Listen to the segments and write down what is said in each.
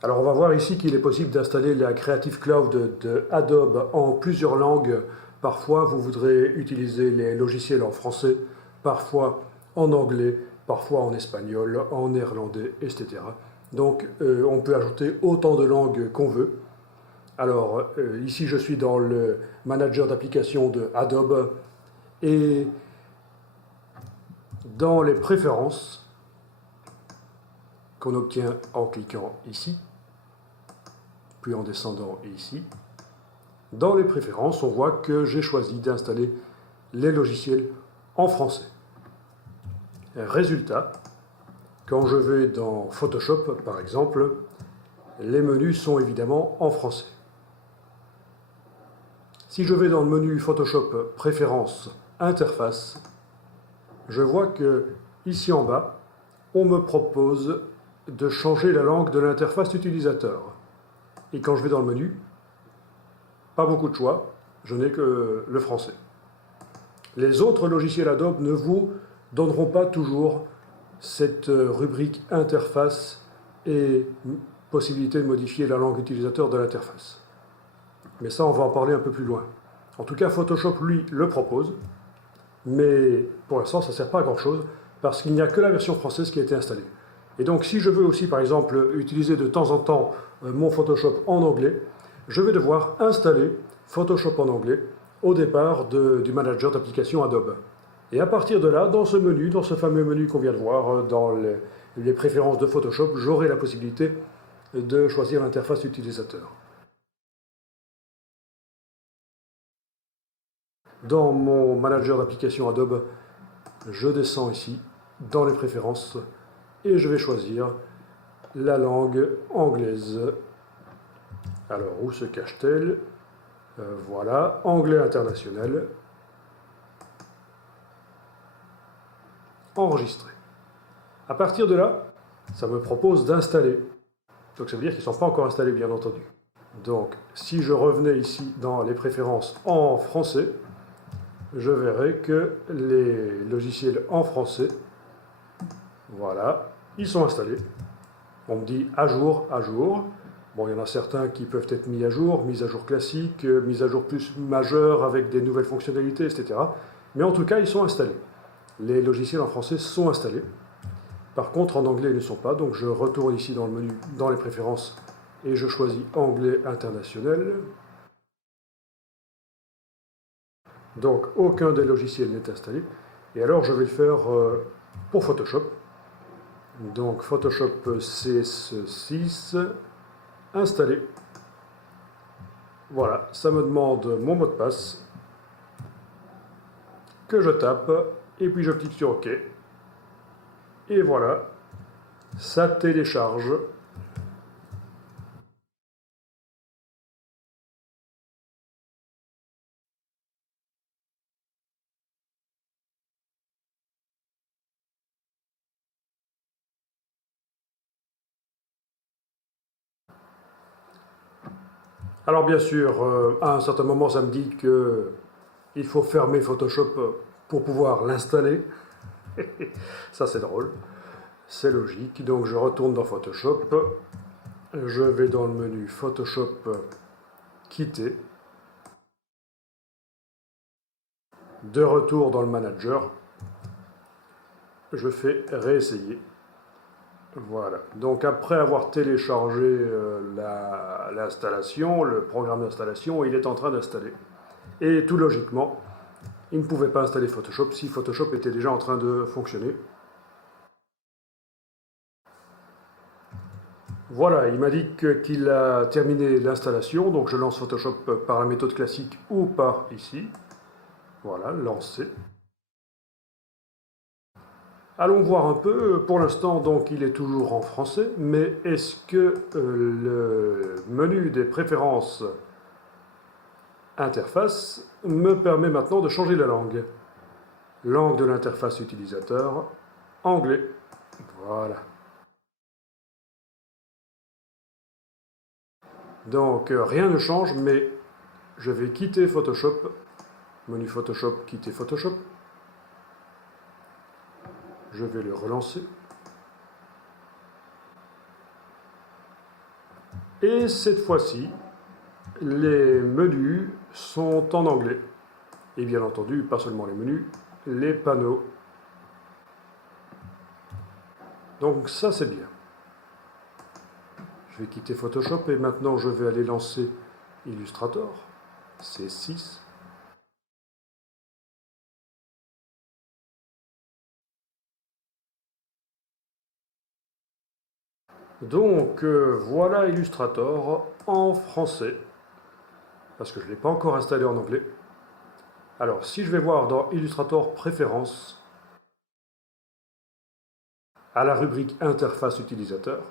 Alors on va voir ici qu'il est possible d'installer la Creative Cloud de Adobe en plusieurs langues. Parfois vous voudrez utiliser les logiciels en français, parfois en anglais, parfois en espagnol, en néerlandais, etc. Donc on peut ajouter autant de langues qu'on veut. Alors ici je suis dans le manager d'application de Adobe et dans les préférences qu'on obtient en cliquant ici, puis en descendant ici. Dans les préférences, on voit que j'ai choisi d'installer les logiciels en français. Résultat, quand je vais dans Photoshop, par exemple, les menus sont évidemment en français. Si je vais dans le menu Photoshop Préférences, Interface, je vois que ici en bas, on me propose de changer la langue de l'interface utilisateur. Et quand je vais dans le menu, pas beaucoup de choix, je n'ai que le français. Les autres logiciels Adobe ne vous donneront pas toujours cette rubrique interface et possibilité de modifier la langue utilisateur de l'interface. Mais ça, on va en parler un peu plus loin. En tout cas, Photoshop, lui, le propose, mais pour l'instant, ça ne sert pas à grand-chose, parce qu'il n'y a que la version française qui a été installée. Et donc, si je veux aussi, par exemple, utiliser de temps en temps mon Photoshop en anglais, je vais devoir installer Photoshop en anglais au départ du manager d'application Adobe. Et à partir de là, dans ce menu, dans ce fameux menu qu'on vient de voir, dans les préférences de Photoshop, j'aurai la possibilité de choisir l'interface utilisateur. Dans mon manager d'application Adobe, je descends ici, dans les préférences, et je vais choisir la langue anglaise. Alors, où se cache-t-elle? Voilà, anglais international. Enregistrer. À partir de là, ça me propose d'installer. Donc ça veut dire qu'ils ne sont pas encore installés, bien entendu. Donc, si je revenais ici dans les préférences en français, je verrai que les logiciels en français, voilà, ils sont installés. On me dit à jour, à jour. Bon, il y en a certains qui peuvent être mis à jour classique, mise à jour plus majeure avec des nouvelles fonctionnalités, etc. Mais en tout cas, ils sont installés. Les logiciels en français sont installés. Par contre, en anglais, ils ne sont pas. Donc, je retourne ici dans le menu, dans les préférences, et je choisis anglais international. Donc, aucun des logiciels n'est installé. Et alors, je vais le faire pour Photoshop. Donc, Photoshop CS6, installé. Voilà, ça me demande mon mot de passe que je tape et puis je clique sur OK. Et voilà, ça télécharge. Alors bien sûr, à un certain moment, ça me dit qu'il faut fermer Photoshop pour pouvoir l'installer. Ça, c'est drôle. C'est logique. Donc, je retourne dans Photoshop. Je vais dans le menu Photoshop quitter. De retour dans le manager. Je fais réessayer. Voilà. Donc, après avoir téléchargé l'installation, le programme d'installation, il est en train d'installer. Et tout logiquement, il ne pouvait pas installer Photoshop si Photoshop était déjà en train de fonctionner. Voilà, il m'a dit qu'il a terminé l'installation, donc je lance Photoshop par la méthode classique ou par ici. Voilà, lancer. Allons voir un peu, pour l'instant donc il est toujours en français, mais est-ce que le menu des préférences interface me permet maintenant de changer la langue? Langue de l'interface utilisateur, anglais. Voilà. Donc rien ne change, mais je vais quitter Photoshop. Menu Photoshop, quitter Photoshop. Je vais le relancer. Et cette fois-ci, les menus sont en anglais. Et bien entendu, pas seulement les menus, les panneaux. Donc ça, c'est bien. Je vais quitter Photoshop et maintenant je vais aller lancer Illustrator, C6. Donc voilà Illustrator en français, parce que je ne l'ai pas encore installé en anglais. Alors si je vais voir dans Illustrator Préférences, à la rubrique Interface utilisateur,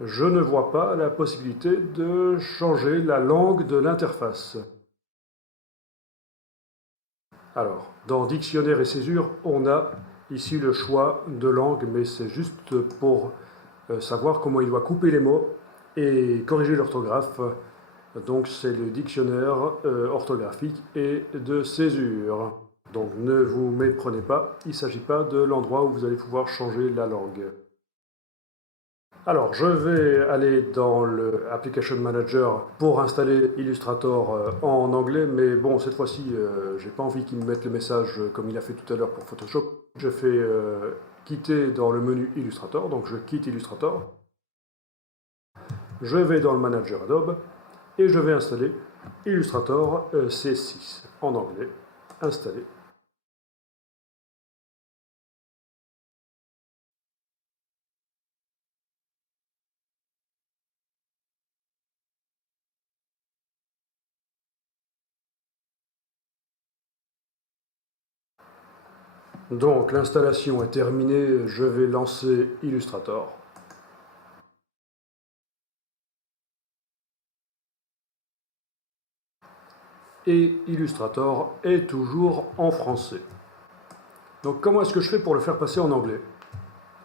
je ne vois pas la possibilité de changer la langue de l'interface. Alors, dans Dictionnaire et césure, on a ici le choix de langue, mais c'est juste pour savoir comment il doit couper les mots et corriger l'orthographe. Donc c'est le dictionnaire orthographique et de césure. Donc ne vous méprenez pas, il ne s'agit pas de l'endroit où vous allez pouvoir changer la langue. Alors je vais aller dans le Application Manager pour installer Illustrator en anglais, mais bon cette fois-ci j'ai pas envie qu'il me mette le message comme il a fait tout à l'heure pour Photoshop. Je fais quitter dans le menu Illustrator, donc je quitte Illustrator. Je vais dans le Manager Adobe et je vais installer Illustrator C6 en anglais, installé. Donc l'installation est terminée, je vais lancer Illustrator. Et Illustrator est toujours en français. Donc comment est-ce que je fais pour le faire passer en anglais?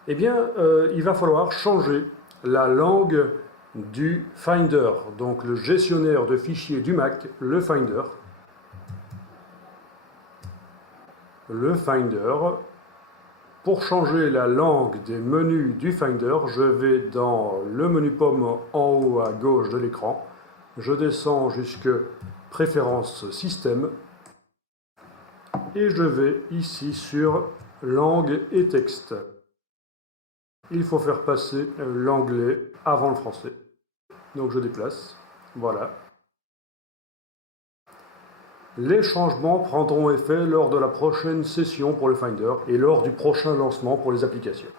Eh bien, il va falloir changer la langue du Finder, donc le gestionnaire de fichiers du Mac, le Finder. Le Finder. Pour changer la langue des menus du Finder, je vais dans le menu pomme en haut à gauche de l'écran. Je descends jusque Préférences système et je vais ici sur langue et texte. Il faut faire passer l'anglais avant le français. Donc je déplace, voilà. Les changements prendront effet lors de la prochaine session pour le Finder et lors du prochain lancement pour les applications.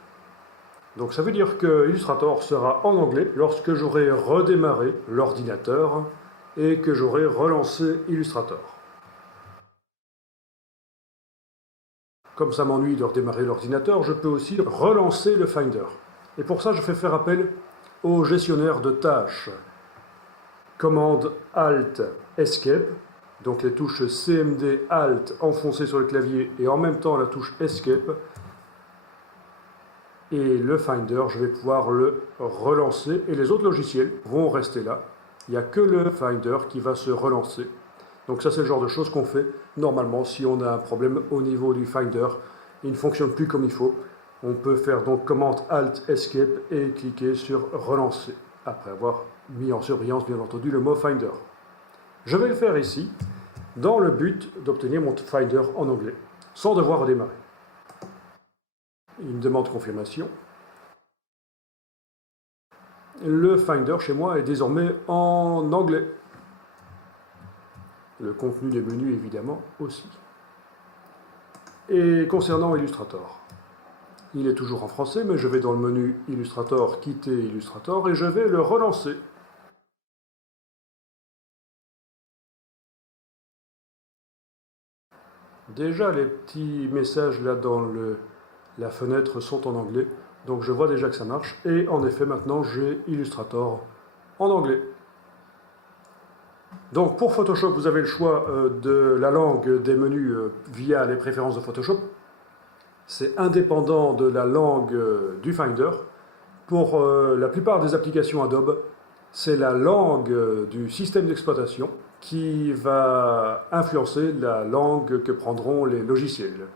Donc ça veut dire que Illustrator sera en anglais lorsque j'aurai redémarré l'ordinateur et que j'aurai relancé Illustrator. Comme ça m'ennuie de redémarrer l'ordinateur, je peux aussi relancer le Finder. Et pour ça, je fais faire appel au gestionnaire de tâches. Commande Alt Escape, donc les touches CMD Alt enfoncées sur le clavier et en même temps la touche Escape. Et le Finder, je vais pouvoir le relancer et les autres logiciels vont rester là. Il n'y a que le Finder qui va se relancer. Donc ça c'est le genre de choses qu'on fait normalement si on a un problème au niveau du Finder. Il ne fonctionne plus comme il faut. On peut faire donc commande Alt Escape et cliquer sur relancer après avoir mis en surveillance bien entendu le mot Finder. Je vais le faire ici dans le but d'obtenir mon Finder en anglais sans devoir redémarrer. Il me demande confirmation. Le Finder chez moi est désormais en anglais. Le contenu des menus évidemment aussi. Et concernant Illustrator, il est toujours en français, mais je vais dans le menu Illustrator, quitter Illustrator et je vais le relancer. Déjà les petits messages là dans la fenêtre sont en anglais, donc je vois déjà que ça marche. Et en effet maintenant j'ai Illustrator en anglais. Donc pour Photoshop, vous avez le choix de la langue des menus via les préférences de Photoshop. C'est indépendant de la langue du Finder. Pour la plupart des applications Adobe, c'est la langue du système d'exploitation qui va influencer la langue que prendront les logiciels.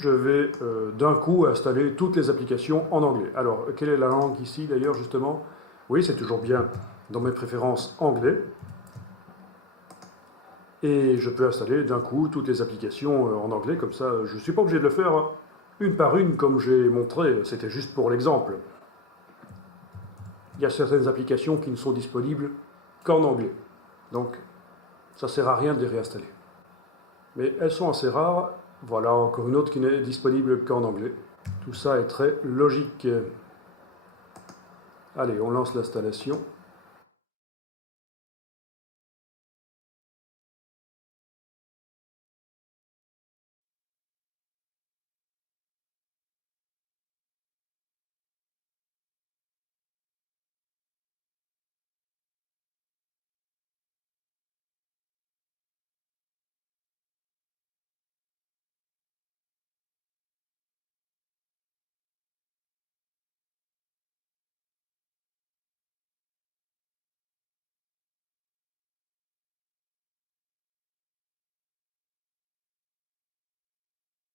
je vais d'un coup installer toutes les applications en anglais. Alors, quelle est la langue ici d'ailleurs justement? Oui, c'est toujours bien dans mes préférences anglais. Et je peux installer d'un coup toutes les applications en anglais, comme ça je ne suis pas obligé de le faire une par une comme j'ai montré, c'était juste pour l'exemple. Il y a certaines applications qui ne sont disponibles qu'en anglais, donc ça ne sert à rien de les réinstaller. Mais elles sont assez rares. Voilà encore une autre qui n'est disponible qu'en anglais. Tout ça est très logique. Allez, on lance l'installation.